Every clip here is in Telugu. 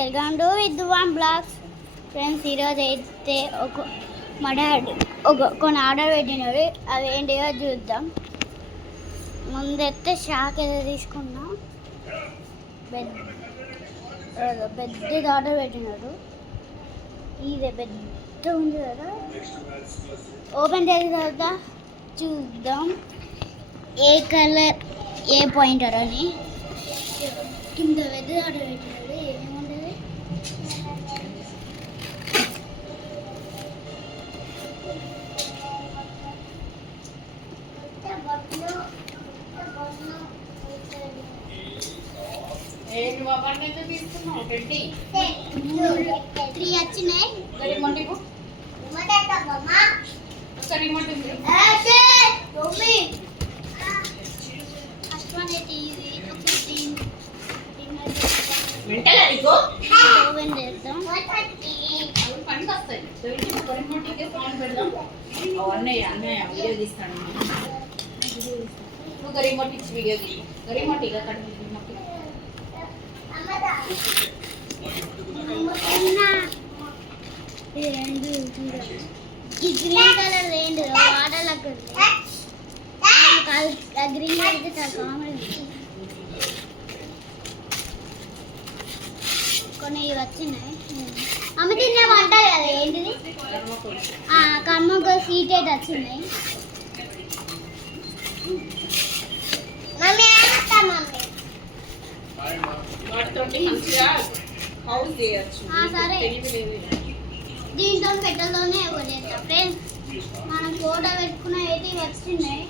Welcome to with one vlogs. Friends, ఈరోజు అయితే మా డాడీ కొన్ని ఆర్డర్ పెట్టినాడు. అవి ఏంటిగా చూద్దాం. ముందైతే షాక్ ఏదో తీసుకున్నా. పెద్దది ఆర్డర్ పెట్టినాడు. ఇదే పెద్ద ఉంది కదా, ఓపెన్ చేసిన తర్వాత చూద్దాం ఏ కలర్ ఏ పాయింటర్ అని. కింద పెద్ద ఆర్డర్ పెట్టినాడు. ఏమేముంటుంది? త్రీ వచ్చినాయి. ఫస్ట్ వన్ అయితే ఇది ఓపెన్ చేద్దాం. రిమోట్ ఇచ్చి వీడియో రిమోట్ ఇక ఈ గ్రీన్ కలర్ ఏంటి వాటర్లో గ్రీన్ అయితే చాలా కామెడీ. కొన్ని ఇవి వచ్చినాయి. అమ్మ తిన్నామంటారు కదా, ఏంటిది? కర్మకు సీట్ అయితే వచ్చినాయి. సరే, దీంతో పెట్టలోనే వదిలేస్తాం. ఫ్రెండ్స్, మనం ఫోటో పెట్టుకున్న అయితే వచ్చినాయి.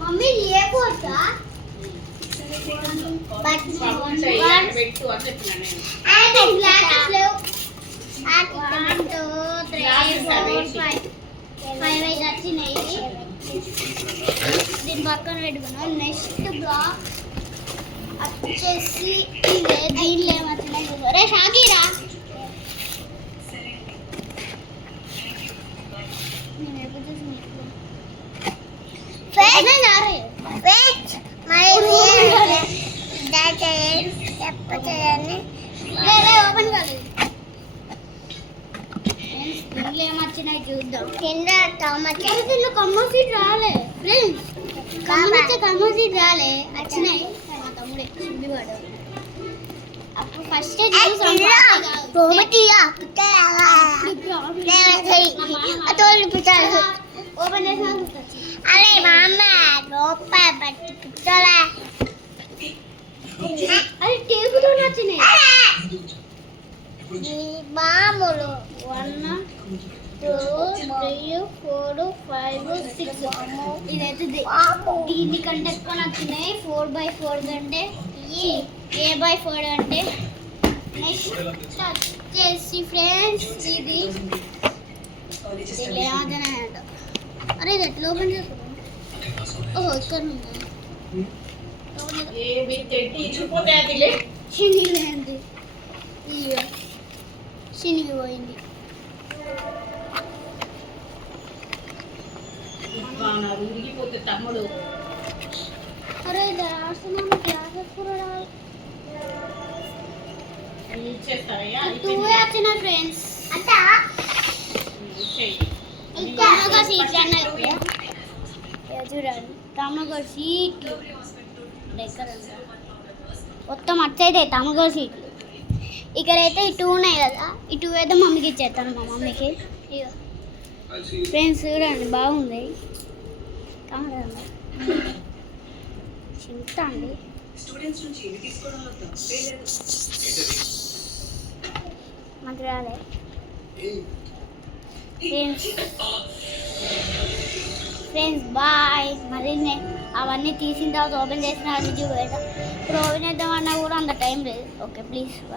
మమ్మీ ఏ ఫోటో? వచ్చినాయి. దీని పక్కన పెట్టుకున్నాం. నెక్స్ట్ బ్లాక్ వచ్చేసి ఇదే. దీనిలో ఏమొచ్చినాయి? రే షాకీరా, ఏమొచ్చినాయి చూద్దాం. కింద దీనిలో కమ్మ సీట్ రాలే. ఫ్రెండ్స్, కమ్మ సీట్ రాలే, వచ్చినాయి. మా తమ్ముడే చిల్లివాడు. అప్పుడు ఫస్ట్ ఓపెన్ చేసిన అరే మా అమ్మ అది టేబుల్ వచ్చినాయి. మామూలు 1 2 3 4 5 6 ఇదైతే దీనికంటే ఎక్కువ వచ్చినాయి. 4x4 కంటే A/4 అంటే. నెక్స్ట్ వచ్చేసి ఫ్రెండ్స్ ఇది ఏమవుతున్నాయంట. అరే ఇది ఎట్లా ఓపెన్ చేసుకున్నాం? ఓహో, ఇక్కడ ఉంది. శనిగిపోయింది. తమ్ముడు అరే రాస్తున్నాను. క్లాసెస్ కూడా టూ వచ్చిన ఫ్రెండ్స్. చూడండి, తమగో సీట్లు మొత్తం అచ్చైతే తమగో సీట్లు. ఇక్కడైతే ఈ 2 ఉన్నాయి కదా, ఈ 2 అయితే మమ్మీకి ఇచ్చేస్తాను. మా మమ్మీకి ఫ్రెండ్స్ చూడండి, బాగుంది. కాదండి చింత అండి. మనకి రాలే. Friends bye. మరి అవన్నీ తీసిన తర్వాత ఓపెన్ చేసిన రివ్యూ పెడతా. ఇప్పుడు ఓపెన్ చేద్దామన్నా కూడా అంత టైం లేదు. Okay please bye.